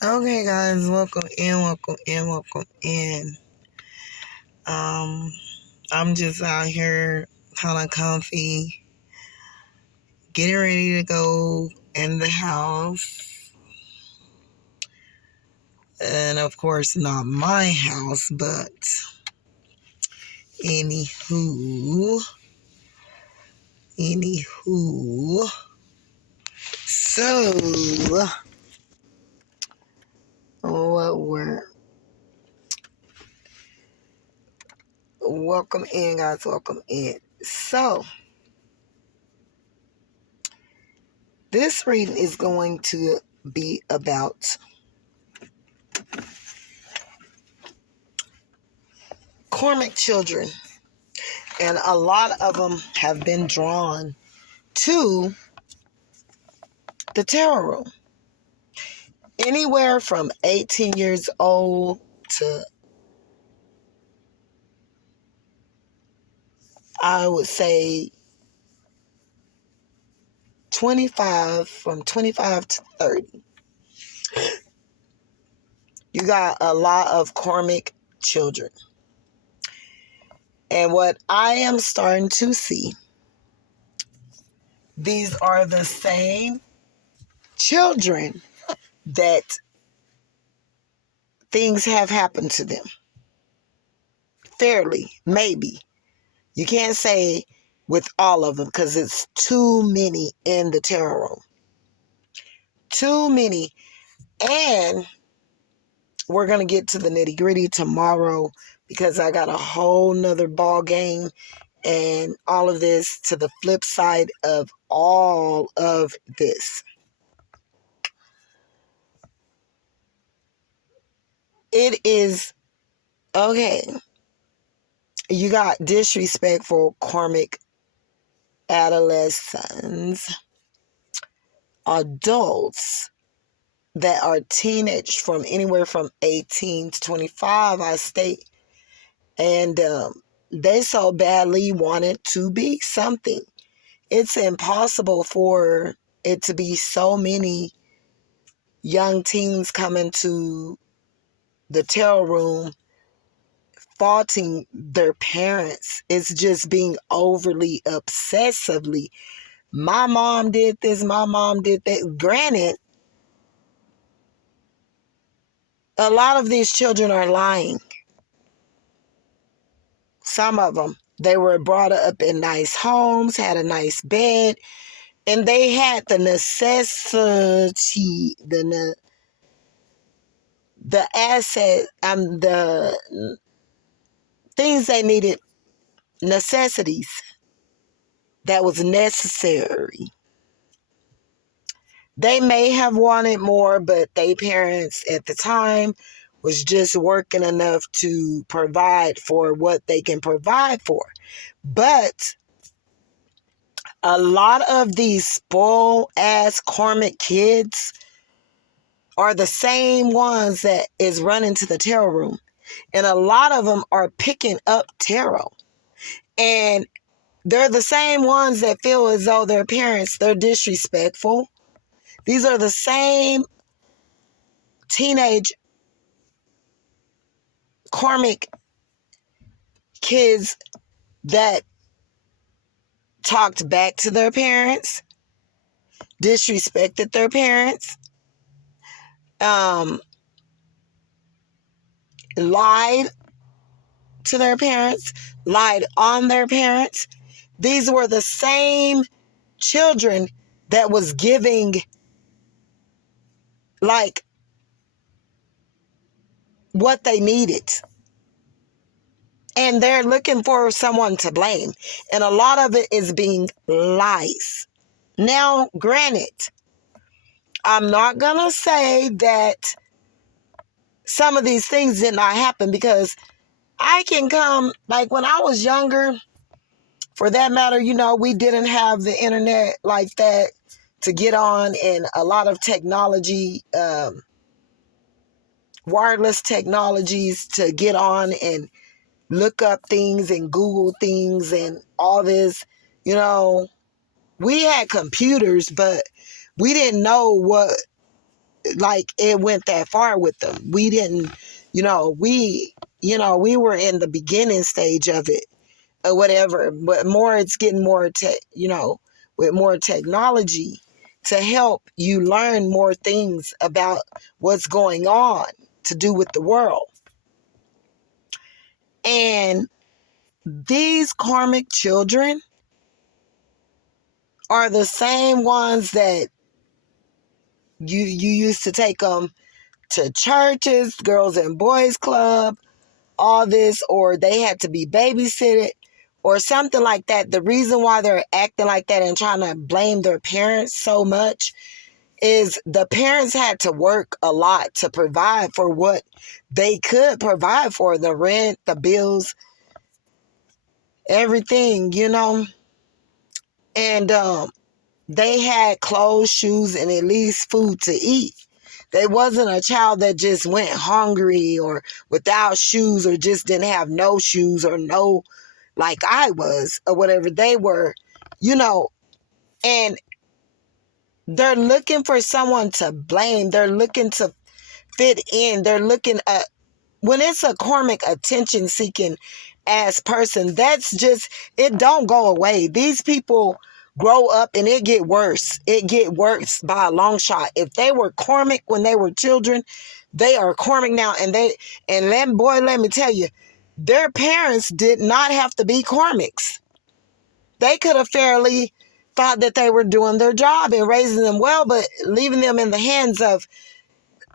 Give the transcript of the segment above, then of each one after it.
Okay, guys, welcome in, welcome in, welcome in. I'm just out here kind of comfy, getting ready to go in the house. And of course, not my house, but anywho. So, welcome in, guys, welcome in. So, this reading is going to be about KArMic children. And a lot of them have been drawn to the tarot room. Anywhere from 18 years old to, I would say, 25, from 25 to 30. You got a lot of KArMic children. And what I am starting to see, these are the same children that things have happened to them. Fairly, maybe. You can't say with all of them because it's too many in the tarot room. Too many. And we're going to get to the nitty gritty tomorrow because I got a whole nother ball game and all of this to the flip side of all of this. It is, okay, you got disrespectful KArMic adolescents, adults that are teenage from anywhere from 18 to 25, I state. And they so badly wanted to be something. It's impossible for it to be so many young teens coming to the tarot room faulting their parents. It's just being overly obsessively. My mom did this, my mom did that. Granted, a lot of these children are lying. Some of them, they were brought up in nice homes, had a nice bed, and they had the necessity, the asset, the things they needed, necessities that was necessary. They may have wanted more, but their parents at the time was just working enough to provide for what they can provide for. But a lot of these spoiled ass KArMic kids are the same ones that is running to the tarot room. And a lot of them are picking up tarot. And they're the same ones that feel as though their parents, they're disrespectful. These are the same teenage KArMic kids that talked back to their parents, disrespected their parents, lied to their parents, lied on their parents. These were the same children that was giving like what they needed. And they're looking for someone to blame. And a lot of it is being lies. Now, granted, I'm not going to say that some of these things did not happen because I can come, like when I was younger, for that matter, we didn't have the internet like that to get on, and a lot of technology, wireless technologies to get on and look up things and Google things and all this. We had computers, but we didn't know what like it went that far with them. We didn't, we were in the beginning stage of it or whatever, but it's getting more, with more technology to help you learn more things about what's going on to do with the world. And these karmic children are the same ones that you used to take them to churches, girls and boys club, all this, or they had to be babysitted or something like that. The reason why they're acting like that and trying to blame their parents so much is the parents had to work a lot to provide for what they could provide for, the rent, the bills, everything, and they had clothes, shoes, and at least food to eat. They wasn't a child that just went hungry or without shoes or just didn't have no shoes or no, like I was or whatever. They were, and they're looking for someone to blame. They're looking to fit in. They're looking at, when it's a karmic attention seeking ass person, that's just, it don't go away. These people grow up and it get worse. It get worse by a long shot. If they were karmic when they were children, they are karmic now. And let me tell you, their parents did not have to be karmics. They could have fairly thought that they were doing their job and raising them well, but leaving them in the hands of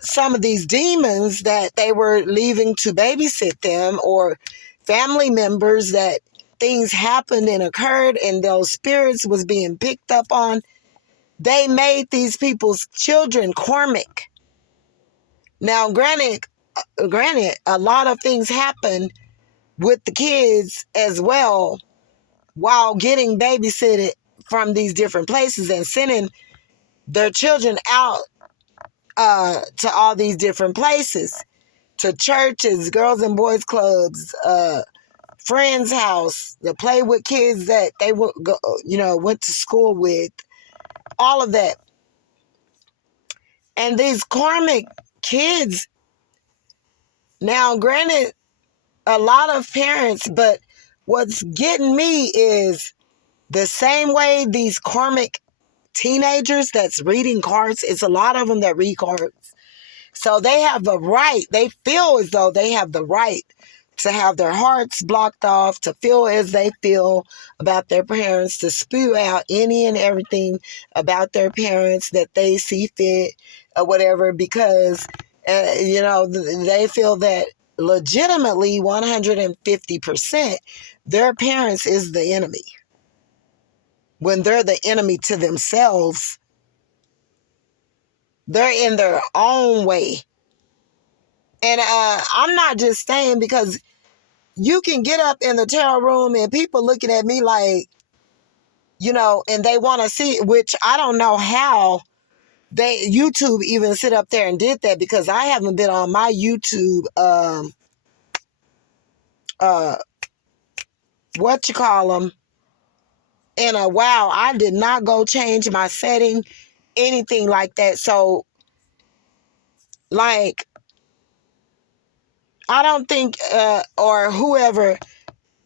some of these demons that they were leaving to babysit them, or family members that things happened and occurred and those spirits was being picked up on. They made these people's children karmic. Now, granted, a lot of things happen with the kids as well while getting babysitted from these different places and sending their children out to all these different places, to churches, girls and boys clubs, friends' house, to play with kids that they would go, went to school with, all of that. And these karmic kids, now granted, a lot of parents, but what's getting me is the same way these karmic teenagers that's reading cards, it's a lot of them that read cards. So they have the right, they feel as though they have the right to have their hearts blocked off, to feel as they feel about their parents, to spew out any and everything about their parents that they see fit or whatever, because, they feel that legitimately 150% their parents is the enemy, when they're the enemy to themselves. They're in their own way. And I'm not just saying, because you can get up in the tarot room and people looking at me like, and they want to see, which I don't know how YouTube even sit up there and did that, because I haven't been on my YouTube, in a while. I did not go change my setting, anything like that. So, like, I don't think, or whoever,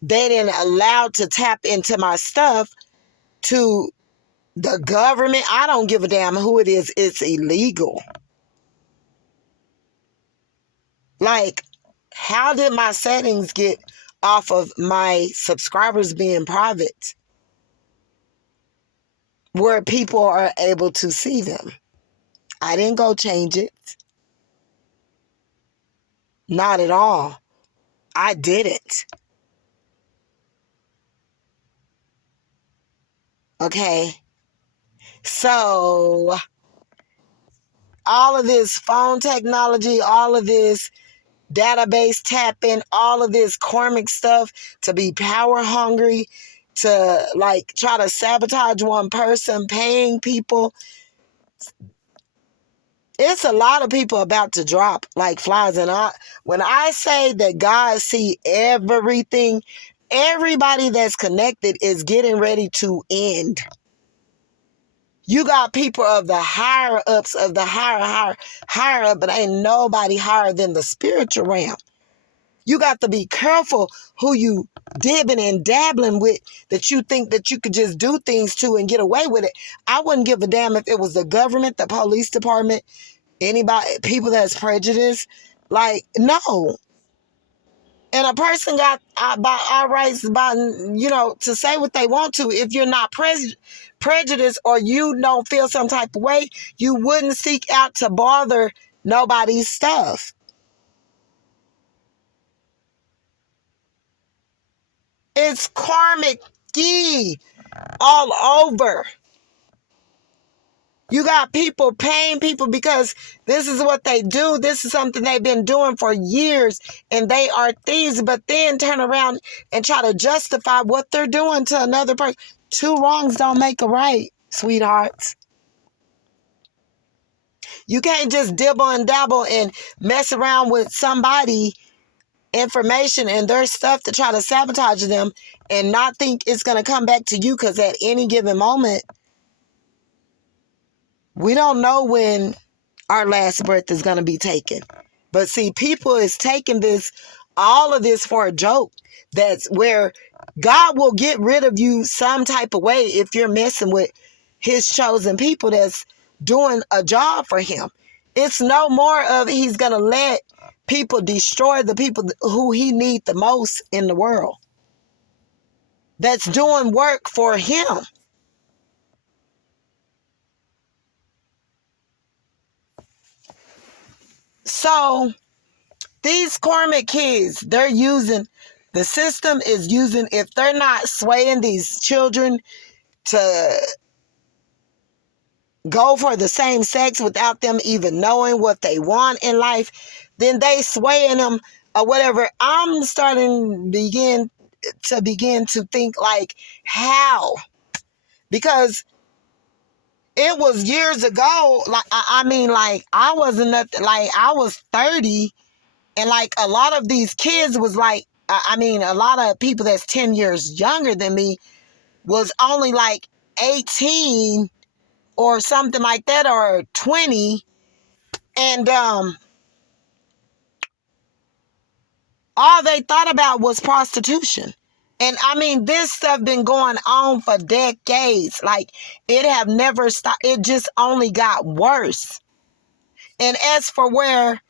they didn't allow to tap into my stuff, to the government. I don't give a damn who it is. It's illegal. Like, how did my settings get off of my subscribers being private, where people are able to see them? I didn't go change it. Not at all. I didn't. Okay. So, all of this phone technology, all of this database tapping, all of this karmic stuff, to be power hungry, to like try to sabotage one person, paying people. It's a lot of people about to drop like flies. And when I say that God see everything, everybody that's connected is getting ready to end. You got people of the higher ups of the higher up, but ain't nobody higher than the spiritual realm. You got to be careful who you dibbing and dabbling with, that you think that you could just do things to and get away with it. I wouldn't give a damn if it was the government, the police department, anybody, people that's prejudiced. Like, no. And a person got by our rights, by, to say what they want to. If you're not prejudiced or you don't feel some type of way, you wouldn't seek out to bother nobody's stuff. It's karmic all over. You got people paying people because this is what they do. This is something they've been doing for years, and they are thieves, but then turn around and try to justify what they're doing to another person. Two wrongs don't make a right, sweethearts. You can't just dibble and dabble and mess around with somebody information and their stuff to try to sabotage them and not think it's going to come back to you, because at any given moment, we don't know when our last breath is going to be taken. But see, people is taking all of this for a joke. That's where God will get rid of you some type of way if you're messing with his chosen people that's doing a job for him. It's no more of he's going to let people destroy the people who he needs the most in the world, that's doing work for him. So these karmic kids, the system is using, if they're not swaying these children to go for the same sex without them even knowing what they want in life, then they swaying them or whatever. I'm starting to think like, how? Because it was years ago. Like, I wasn't nothing. Like, I was 30, and like a lot of these kids was like, a lot of people that's 10 years younger than me was only like 18 or something like that, or 20. And all they thought about was prostitution. And this stuff been going on for decades. Like, it have never stopped. It just only got worse. And as for where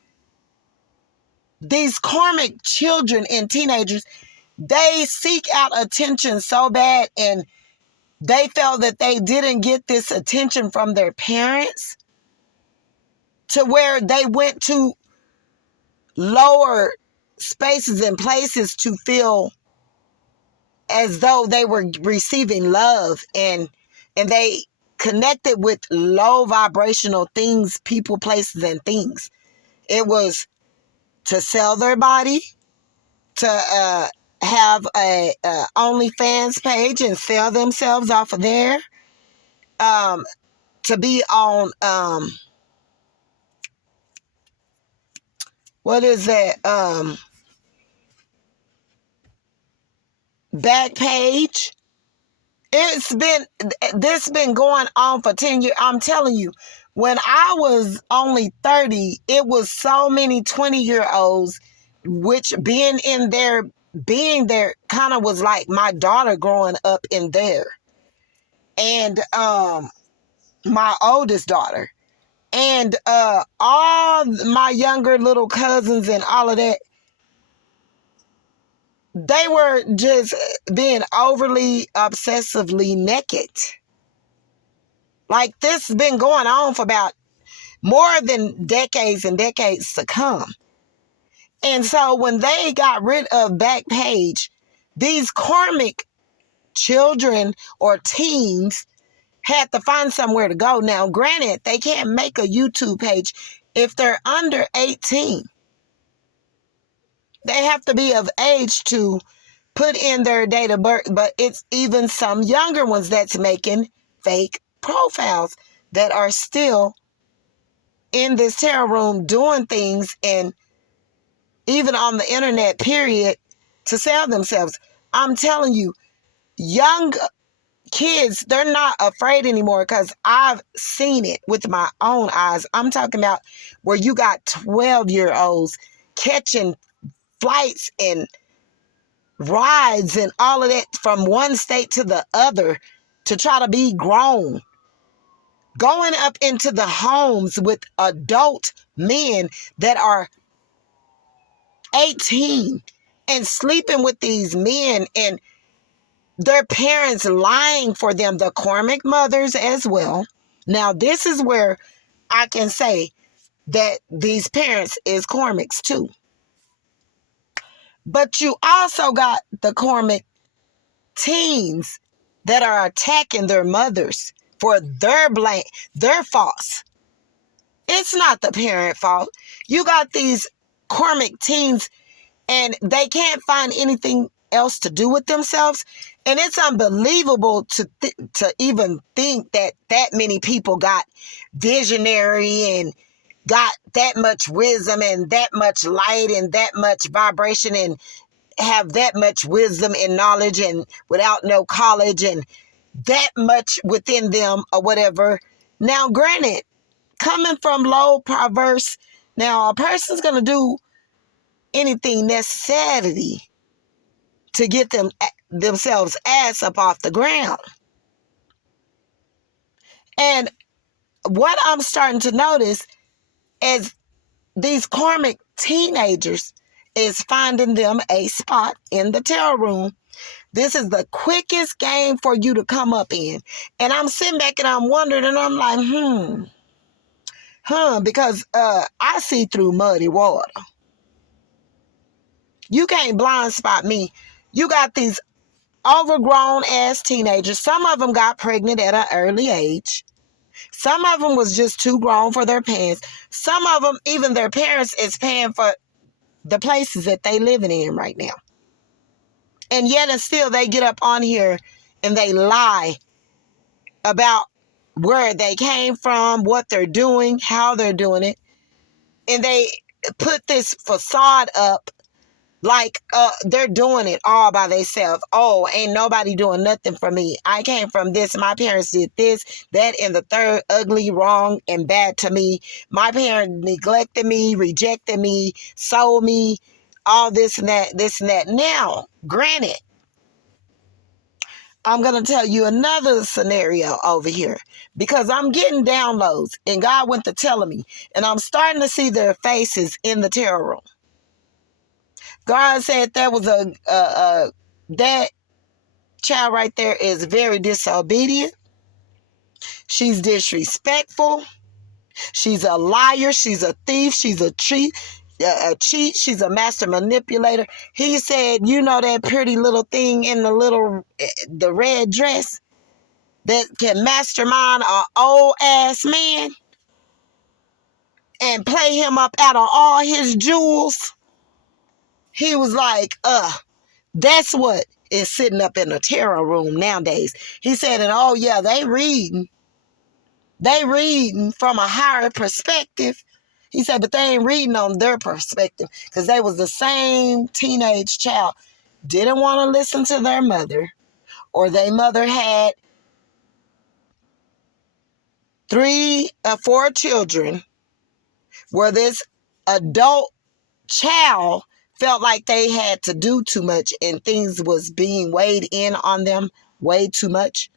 these karmic children and teenagers, they seek out attention so bad, and they felt that they didn't get this attention from their parents, to where they went to lower spaces and places to feel as though they were receiving love, and they connected with low vibrational things, people, places, and things. It was to sell their body, to have a OnlyFans page and sell themselves off of there, to be on what is that, Backpage. This been going on for 10 years. I'm telling you, when I was only 30, it was so many 20-year-olds, which being there kind of was like my daughter growing up in there. And my oldest daughter. And all my younger little cousins and all of that, they were just being overly obsessively naked. Like, this has been going on for about more than decades and decades to come. And so when they got rid of Backpage, these karmic children or teens had to find somewhere to go. Now, granted, they can't make a YouTube page if they're under 18. They have to be of age to put in their date of birth, but it's even some younger ones that's making fake profiles that are still in this tarot room doing things, and even on the internet, period, to sell themselves. I'm telling you, young kids, they're not afraid anymore because I've seen it with my own eyes. I'm talking about where you got 12-year-olds catching flights and rides and all of that from one state to the other to try to be grown. Going up into the homes with adult men that are 18 and sleeping with these men and their parents lying for them, the KArMic mothers as well. Now, this is where I can say that these parents is KArMics too. But you also got the KArMic teens that are attacking their mothers for their faults. It's not the parent fault. You got these KArMic teens and they can't find anything else to do with themselves. And it's unbelievable to even think that that many people got visionary and got that much wisdom and that much light and that much vibration and have that much wisdom and knowledge and without no college and that much within them or whatever. Now, granted, coming from low perverse, now a person's going to do anything necessary to get themselves ass up off the ground. And what I'm starting to notice is these KArMic teenagers is finding them a spot in the tarot room. This is the quickest game for you to come up in. And I'm sitting back and I'm wondering and I'm like, because I see through muddy water. You can't blind spot me. You got these overgrown ass teenagers. Some of them got pregnant at an early age. Some of them was just too grown for their parents. Some of them, even their parents is paying for the places that they living in right now. And yet and still they get up on here and they lie about where they came from, what they're doing, how they're doing it. And they put this facade up like they're doing it all by themselves. Oh, ain't nobody doing nothing for me. I came from this. My parents did this, that, and the third, ugly, wrong, and bad to me. My parents neglected me, rejected me, sold me, all this and that, this and that. Now, granted, I'm going to tell you another scenario over here because I'm getting downloads and God went to telling me and I'm starting to see their faces in the tarot room. God said there was that child right there is very disobedient. She's disrespectful. She's a liar. She's a thief. She's a cheat. She's a master manipulator. He said, you know that pretty little thing in the red dress that can mastermind an old ass man and play him up out of all his jewels. He was like, that's what is sitting up in the tarot room nowadays. He said, and oh yeah, they reading from a higher perspective. He said, but they ain't reading on their perspective because they was the same teenage child. Didn't want to listen to their mother, or their mother had 3 or 4 children where this adult child felt like they had to do too much and things was being weighed in on them way too much.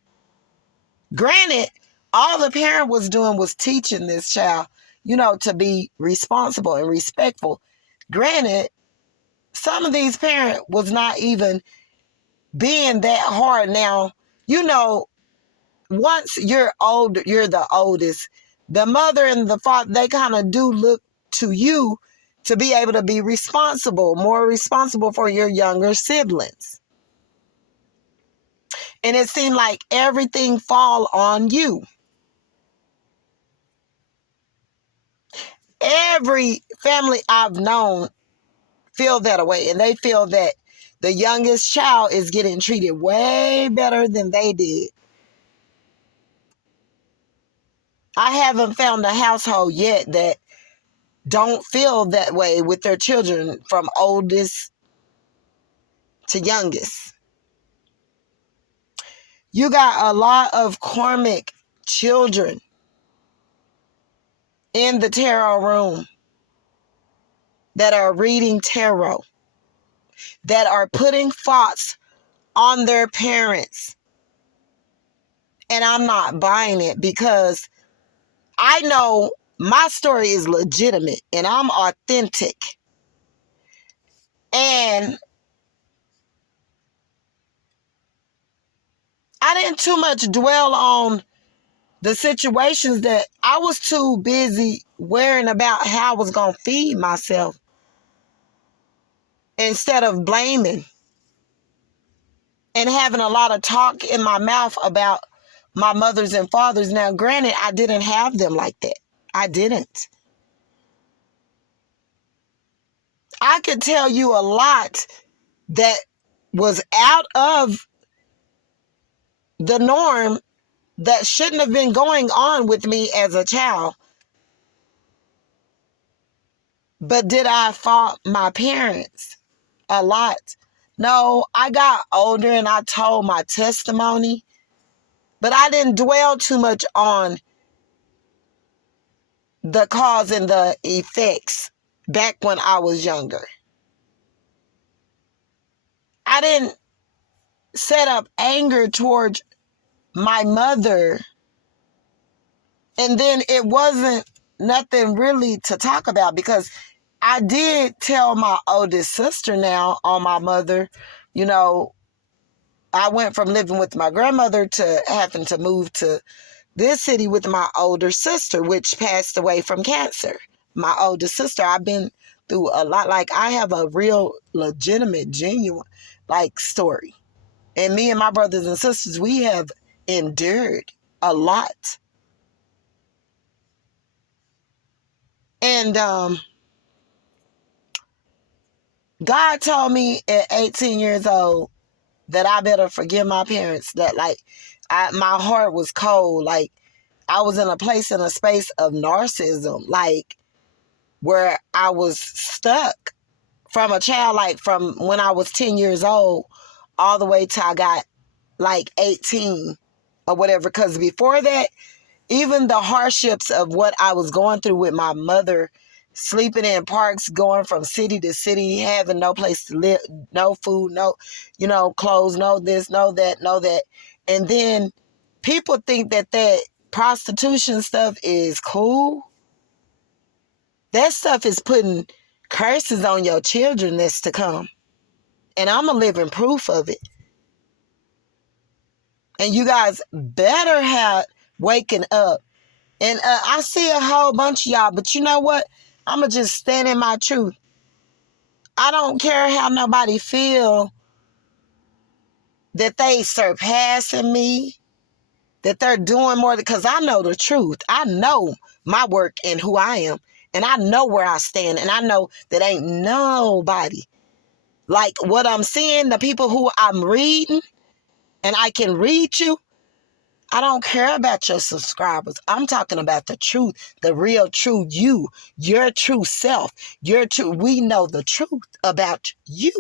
Granted, all the parent was doing was teaching this child, to be responsible and respectful. Granted, some of these parents was not even being that hard. Now, once you're old, you're the oldest. The mother and the father, they kind of do look to you to be able to be responsible, more responsible for your younger siblings. And it seemed like everything fall on you. Every family I've known feel that way, and they feel that the youngest child is getting treated way better than they did. I haven't found a household yet that don't feel that way with their children from oldest to youngest. You got a lot of KArMic children in the tarot room that are reading tarot, that are putting thoughts on their parents. And I'm not buying it because I know my story is legitimate and I'm authentic. And I didn't too much dwell on the situations that I was too busy worrying about how I was going to feed myself instead of blaming and having a lot of talk in my mouth about my mothers and fathers. Now, granted, I didn't have them like that. I didn't. I could tell you a lot that was out of the norm that shouldn't have been going on with me as a child. But did I fault my parents? A lot. No, I got older and I told my testimony, but I didn't dwell too much on the cause and the effects back when I was younger. I didn't set up anger towards my mother, and then it wasn't nothing really to talk about because I did tell my oldest sister now on my mother, you know, I went from living with my grandmother to having to move to this city with my older sister, which passed away from cancer. My older sister, I've been through a lot. Like, I have a real, legitimate, genuine, like, story. And me and my brothers and sisters, we have endured a lot. And God told me at 18 years old that I better forgive my parents. That, like, my heart was cold. Like, I was in a place, in a space of narcissism, like, where I was stuck from a child, like, from when I was 10 years old all the way till I got, like, 18 or whatever. Because before that, even the hardships of what I was going through with my mother, sleeping in parks, going from city to city, having no place to live, no food, no, clothes, no this, no that, no that. And then people think that prostitution stuff is cool. That stuff is putting curses on your children that's to come. And I'm a living proof of it. And you guys better have waking up. And I see a whole bunch of y'all, but you know what? I'm going to just stand in my truth. I don't care how nobody feel that they surpassing me, that they're doing more, because I know the truth. I know my work and who I am. And I know where I stand. And I know that ain't nobody like what I'm seeing, the people who I'm reading, and I can read you. I don't care about your subscribers. I'm talking about the truth, the real true you, your true self, your true. We know the truth about you.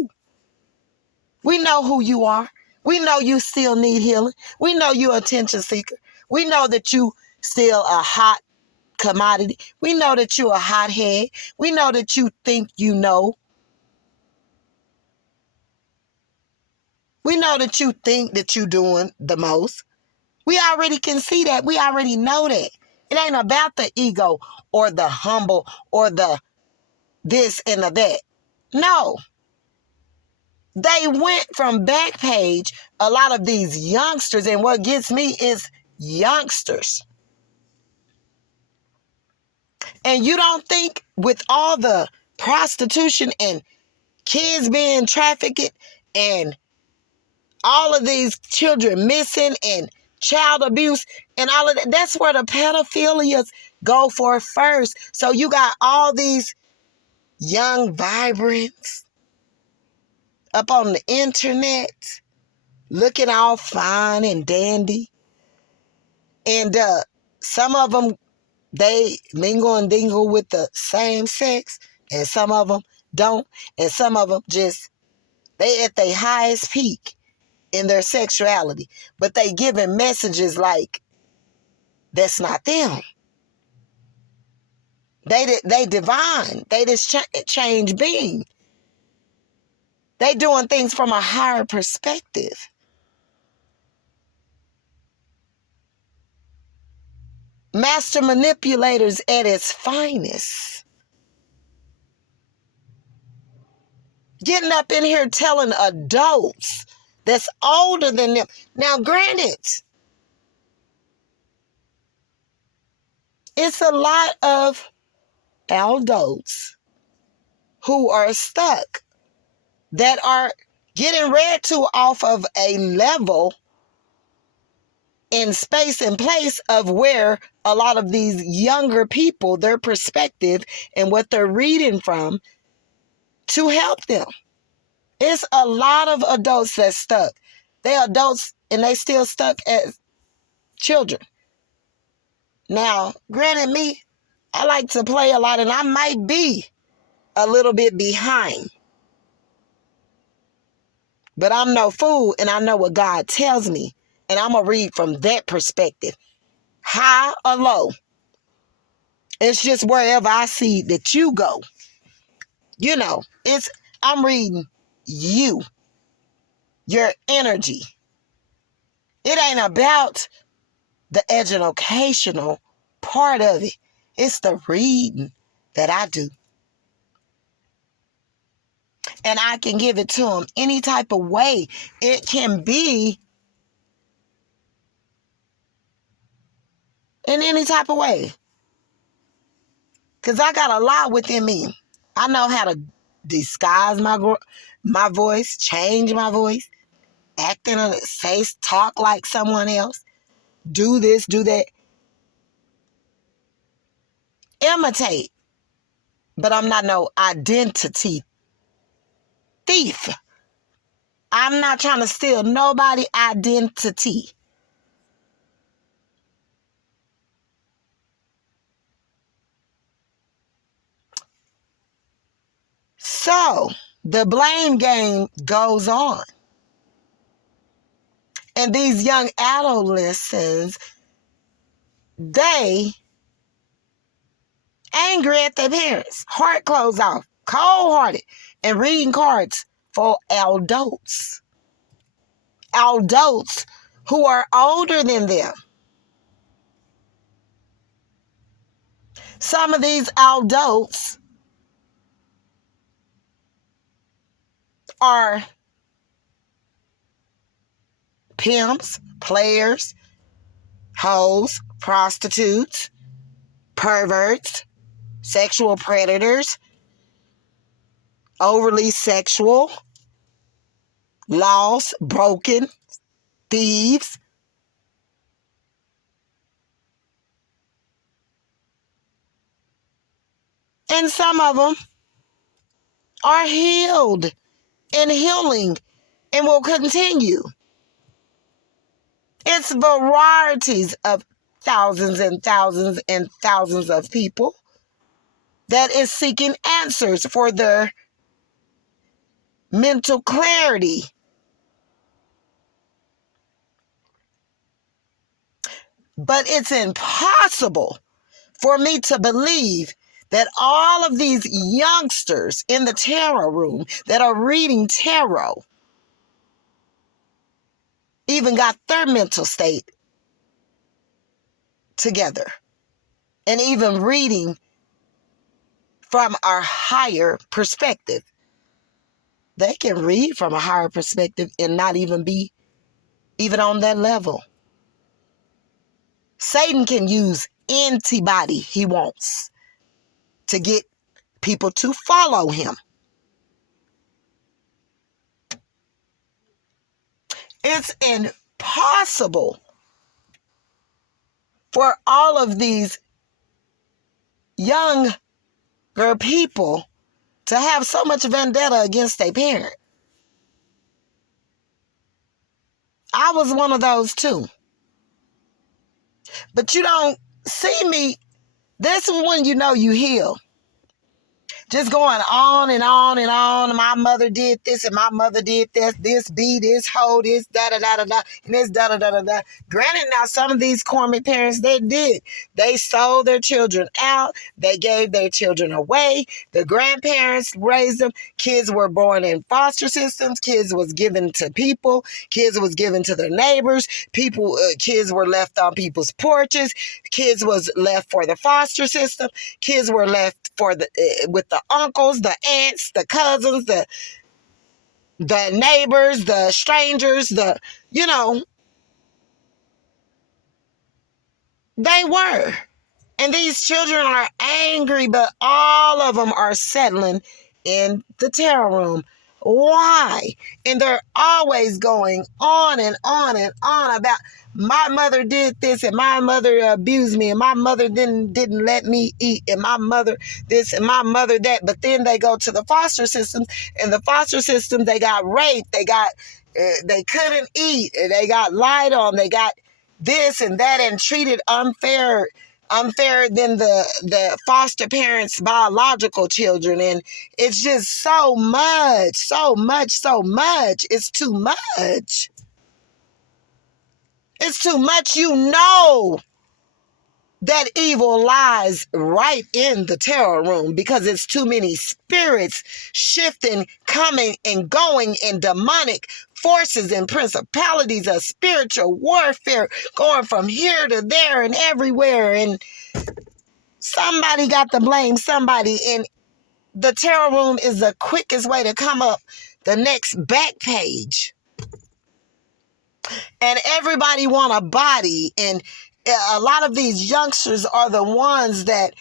We know who you are. We know you still need healing. We know you're a attention seeker. We know that you still a hot commodity. We know that you're a hothead. We know that you think you know. We know that you think that you're doing the most. We already can see that. We already know that. It ain't about the ego or the humble or the this and the that. No. They went from Backpage, a lot of these youngsters, and what gets me is youngsters. And you don't think with all the prostitution and kids being trafficked and all of these children missing and child abuse and all of that, that's where the pedophilias go for first. So you got all these young vibrants up on the internet looking all fine and dandy. And some of them, they mingle and dingle with the same sex, and some of them don't. And some of them just, they at their highest peak. in their sexuality, but they giving messages like that's not them. They divine. They just change being. They doing things from a higher perspective. Master manipulators at its finest. Getting up in here telling adults that's older than them. Now, granted, it's a lot of adults who are stuck that are getting read to off of a level in space and place of where a lot of these younger people, their perspective and what they're reading from to help them. It's a lot of adults that's stuck. They're adults and they still stuck as children. Now, granted me, I like to play a lot and I might be a little bit behind. But I'm no fool and I know what God tells me. And I'm going to read from that perspective. High or low. It's just wherever I see that you go. You know, I'm reading you. Your energy. It ain't about the educational part of it. It's the reading that I do. And I can give it to them any type of way. It can be in any type of way. Because I got a lot within me. I know how to disguise my voice, change my voice, act in a face, talk like someone else, do this, do that. Imitate. But I'm not no identity thief. I'm not trying to steal nobody's identity. So, the blame game goes on. And these young adolescents, they angry at their parents, heart closed off, cold-hearted, and reading cards for adults. Adults who are older than them. Some of these adults are pimps, players, hoes, prostitutes, perverts, sexual predators, overly sexual, lost, broken, thieves. And some of them are healed and healing and will continue. It's varieties of thousands and thousands and thousands of people that is seeking answers for their mental clarity. But it's impossible for me to believe that all of these youngsters in the tarot room that are reading tarot even got their mental state together and even reading from our higher perspective. They can read from a higher perspective and not even be even on that level. Satan can use anybody he wants to get people to follow him. It's impossible for all of these younger people to have so much vendetta against their parent. I was one of those too. But you don't see me. This is when you know you heal. Just going on and on and on. My mother did this and my mother did this. This be this hoe, this da da da da da, and this da da da da da. Granted, now some of these KArMic parents, they did. They sold their children out. They gave their children away. The grandparents raised them. Kids were born in foster systems. Kids was given to people. Kids was given to their neighbors. Kids were left on people's porches. Kids was left for the foster system. Kids were left for with the uncles, the aunts, the cousins, the neighbors, the strangers, they were. And these children are angry, but all of them are settling in the TaRoT room. Why? And they're always going on and on and on about my mother did this and my mother abused me and my mother didn't let me eat and my mother this and my mother that. But then they go to the foster system, and the foster system, they got raped, they couldn't eat, they got lied on, they got this and that and treated unfairer than the foster parents' biological children. And it's just so much. It's too much. It's too much. That evil lies right in the TaRoT room because it's too many spirits shifting, coming and going, and demonic forces and principalities of spiritual warfare going from here to there and everywhere. And somebody got to blame somebody. And the TaRoT room is the quickest way to come up the next back page. And everybody want a body. And a lot of these youngsters are the ones that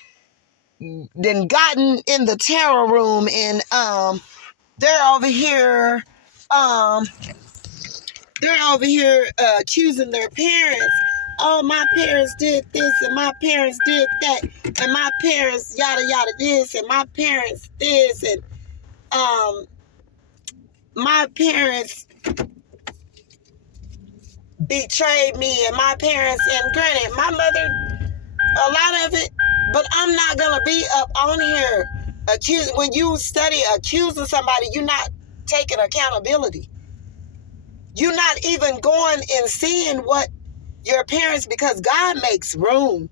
then gotten in the TaRoT room, and they're over here accusing their parents. Oh, my parents did this and my parents did that and my parents yada yada this and my parents this and my parents betrayed me and my parents, and granted, my mother, a lot of it, but I'm not gonna be up on here when you study accusing somebody, you're not taking accountability. You're not even going and seeing what your parents, because God makes room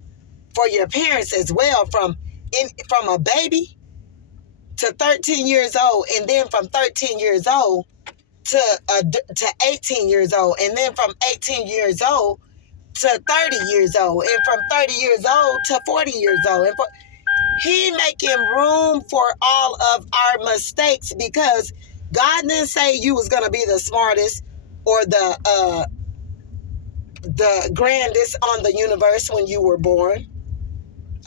for your parents as well, from a baby to 13 years old, and then from 13 years old to 18 years old, and then from 18 years old to 30 years old, and from 30 years old to 40 years old. And he making room for all of our mistakes, because God didn't say you was going to be the smartest or the grandest on the universe when you were born.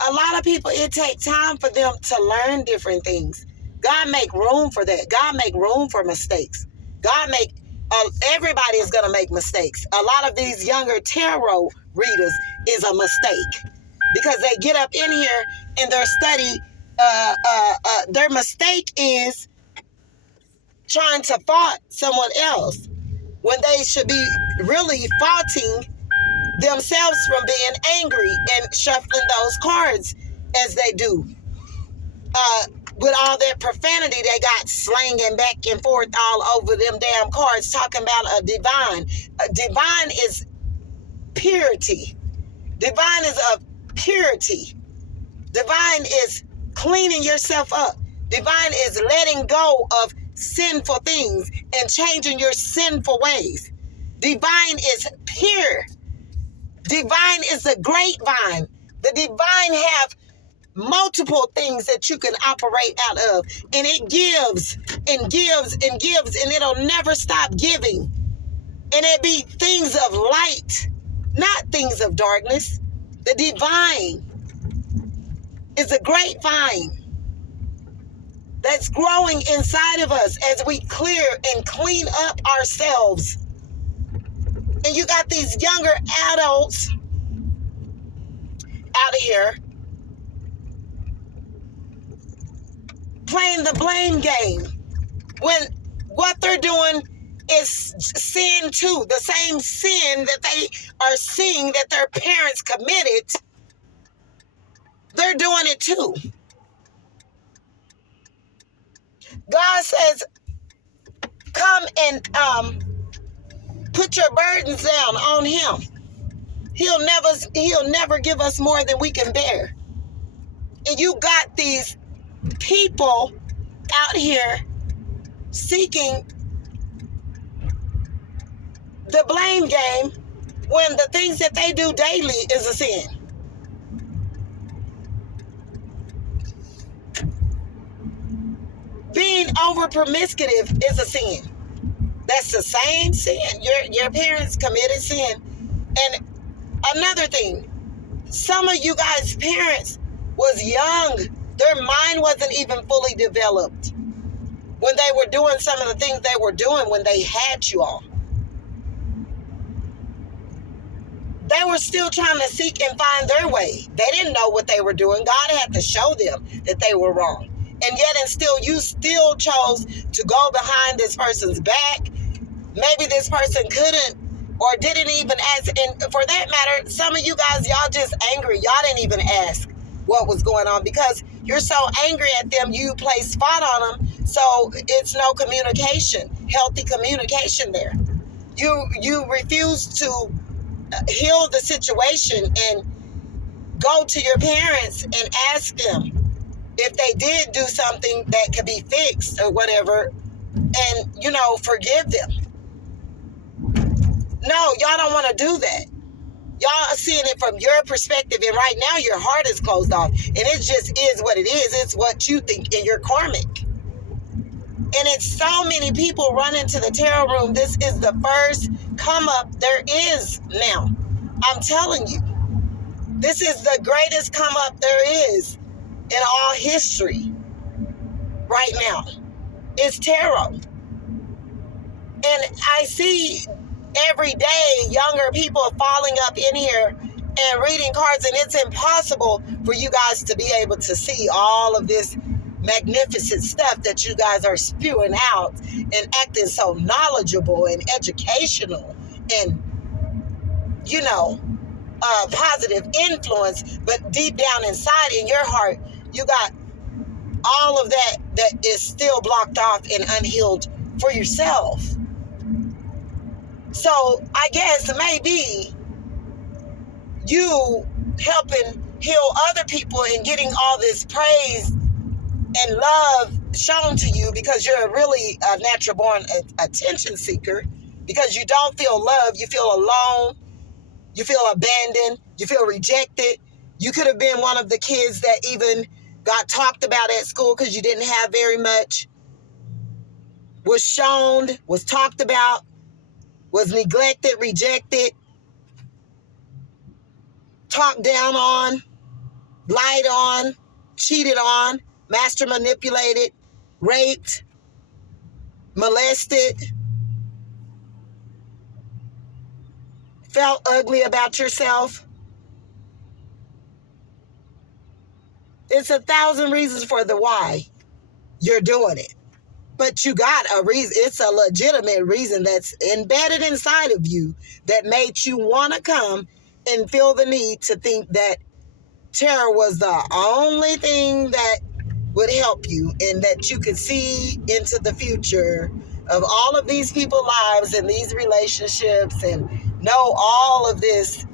A lot of people, it takes time for them to learn different things. God make room for that. God make room for mistakes. Everybody is going to make mistakes. A lot of these younger TaRoT readers is a mistake, because they get up in here and their study, their mistake is trying to fault someone else when they should be really faulting themselves from being angry and shuffling those cards as they do. With all their profanity, they got slanging back and forth all over them damn cards, talking about a divine. Divine is purity. Divine is of purity. Divine is cleaning yourself up. Divine is letting go of sinful things and changing your sinful ways. Divine is pure. Divine is the grapevine. The divine have multiple things that you can operate out of, and it gives and gives and gives, and it'll never stop giving. And it be things of light, not things of darkness. The divine is a grapevine that's growing inside of us as we clear and clean up ourselves. And you got these younger adults out of here playing the blame game, when what they're doing is sin too. The same sin that they are seeing that their parents committed, they're doing it too. God says, come and put your burdens down on him. He'll never give us more than we can bear. And you got these people out here seeking the blame game when the things that they do daily is a sin. Being over promiscuous is a sin. That's the same sin. Your parents committed sin. And another thing, some of you guys' parents was young. Their mind wasn't even fully developed when they were doing some of the things they were doing when they had you all. They were still trying to seek and find their way. They didn't know what they were doing. God had to show them that they were wrong. And yet and still, you still chose to go behind this person's back. Maybe this person couldn't or didn't even ask. And for that matter, some of you guys, y'all just angry. Y'all didn't even ask what was going on because you're so angry at them, you place spot on them. So it's no communication, healthy communication there. You refuse to heal the situation and go to your parents and ask them if they did do something that could be fixed or whatever, and forgive them. No, y'all don't want to do that. Y'all are seeing it from your perspective, and right now your heart is closed off, and it just is what it is. It's what you think in your karmic. And it's so many people run into the tarot room. This is the first come up there is now. I'm telling you, this is the greatest come up there is in all history right now. It's tarot. And I see every day younger people falling up in here and reading cards, and it's impossible for you guys to be able to see all of this magnificent stuff that you guys are spewing out and acting so knowledgeable and educational and positive influence, but deep down inside in your heart you got all of that is still blocked off and unhealed for yourself. So I guess maybe you helping heal other people and getting all this praise and love shown to you because you're really a natural born attention seeker, because you don't feel love, you feel alone, you feel abandoned, you feel rejected. You could have been one of the kids that even got talked about at school because you didn't have very much, was shown, was talked about, was neglected, rejected, talked down on, lied on, cheated on, master manipulated, raped, molested, felt ugly about yourself. It's 1,000 reasons for the why you're doing it. But you got a reason. It's a legitimate reason that's embedded inside of you that made you want to come and feel the need to think that tarot was the only thing that would help you and that you could see into the future of all of these people's lives and these relationships and know all of this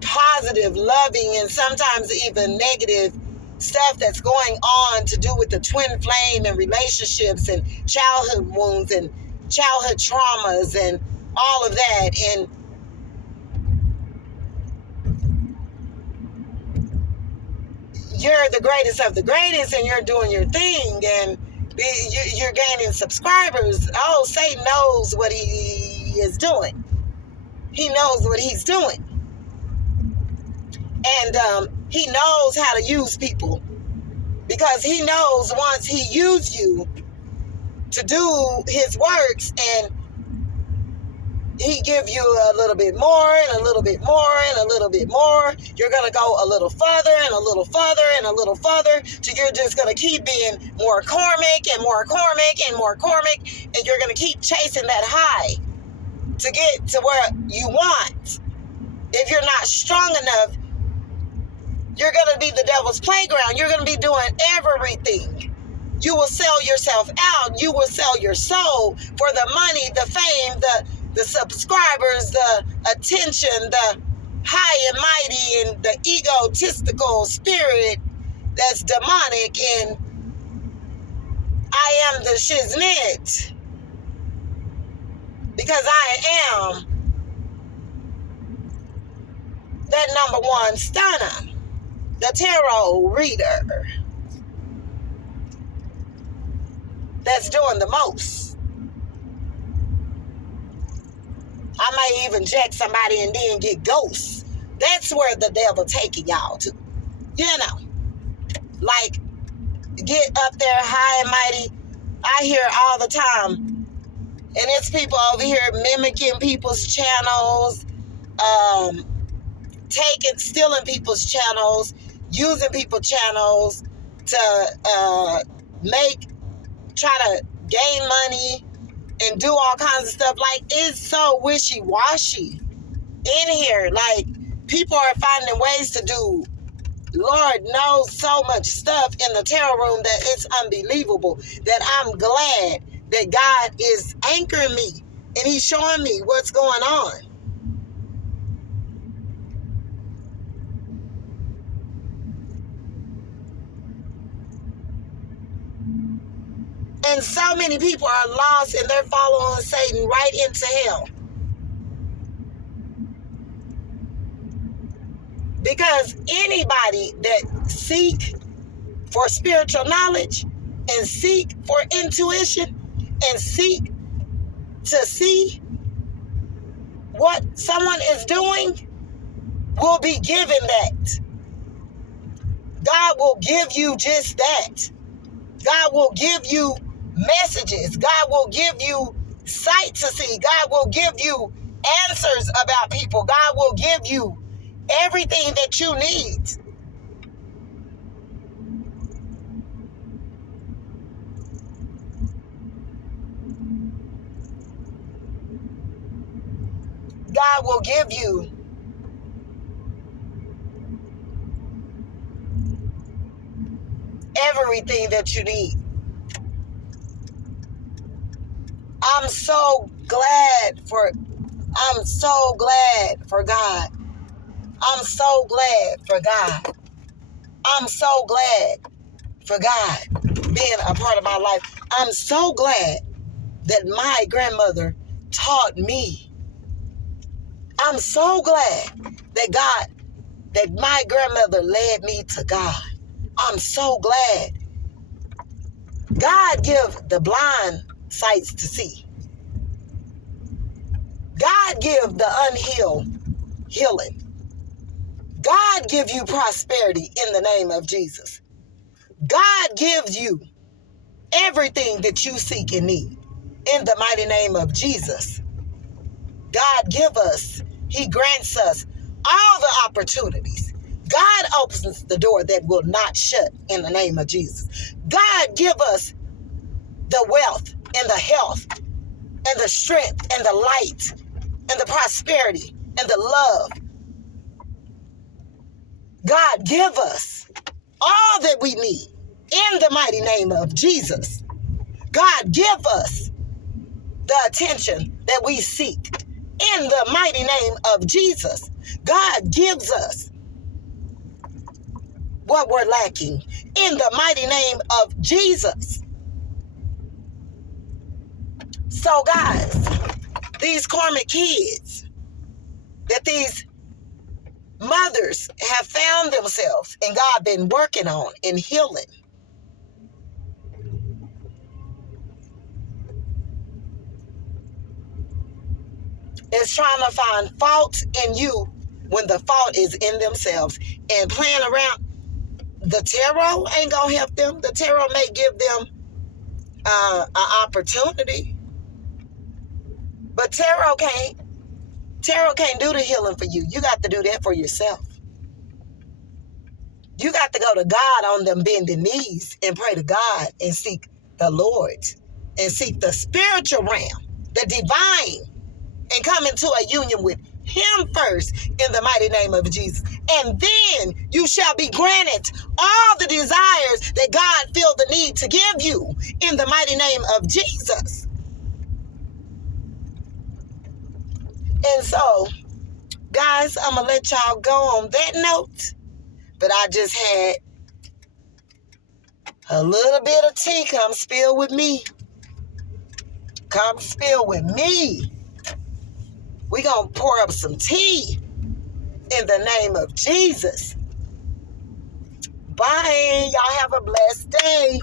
positive, loving, and sometimes even negative stuff that's going on to do with the twin flame and relationships and childhood wounds and childhood traumas and all of that. And you're the greatest of the greatest and you're doing your thing and you're gaining subscribers. Oh, Satan knows what he is doing. He knows what he's doing. And he knows how to use people, because he knows once he used you to do his works and he give you a little bit more and a little bit more and a little bit more, you're going to go a little further and a little further and a little further till you're just going to keep being more karmic and more karmic and more karmic, and you're going to keep chasing that high to get to where you want. If you're not strong enough You're going to be the devil's playground. You're going to be doing everything. You will sell yourself out. You will sell your soul for the money, the fame, the subscribers, the attention, the high and mighty, and the egotistical spirit that's demonic. And I am the shiznit because I am that number one stunner, the TaRoT reader that's doing the most. I may even jack somebody and then get ghosts. That's where the devil taking y'all to. You know, like get up there high and mighty. I hear all the time, and it's people over here mimicking people's channels, stealing people's channels, using people's channels to try to gain money and do all kinds of stuff. Like, it's so wishy-washy in here. Like, people are finding ways to do, Lord knows, so much stuff in the tarot room that it's unbelievable. That I'm glad that God is anchoring me and he's showing me what's going on. And so many people are lost and they're following Satan right into hell. Because anybody that seek for spiritual knowledge and seek for intuition and seek to see what someone is doing will be given that. God will give you just that. God will give you messages. God will give you sight to see. God will give you answers about people. God will give you everything that you need. God will give you everything that you need. I'm so glad for God. I'm so glad for God. I'm so glad for God being a part of my life. I'm so glad that my grandmother taught me. I'm so glad that my grandmother led me to God. I'm so glad. God give the blind sights to see. God give the unhealed healing. God give you prosperity in the name of Jesus. God gives you everything that you seek and need in the mighty name of Jesus. God give us, he grants us all the opportunities. God opens the door that will not shut in the name of Jesus. God give us the wealth and the health and the strength and the light and the prosperity and the love. God give us all that we need in the mighty name of Jesus. God give us the attention that we seek in the mighty name of Jesus. God gives us what we're lacking in the mighty name of Jesus. So guys, these karmic kids that these mothers have found themselves and God been working on in healing. Is trying to find fault in you when the fault is in themselves and playing around. The tarot ain't gonna help them. The tarot may give them an opportunity, but tarot can't do the healing for you. You got to do that for yourself. You got to go to God on them bending knees and pray to God and seek the Lord and seek the spiritual realm, the divine, and come into a union with him first in the mighty name of Jesus. And then you shall be granted all the desires that God feel the need to give you in the mighty name of Jesus. And so, guys, I'm going to let y'all go on that note. But I just had a little bit of tea come spill with me. Come spill with me. We going to pour up some tea in the name of Jesus. Bye. Y'all have a blessed day.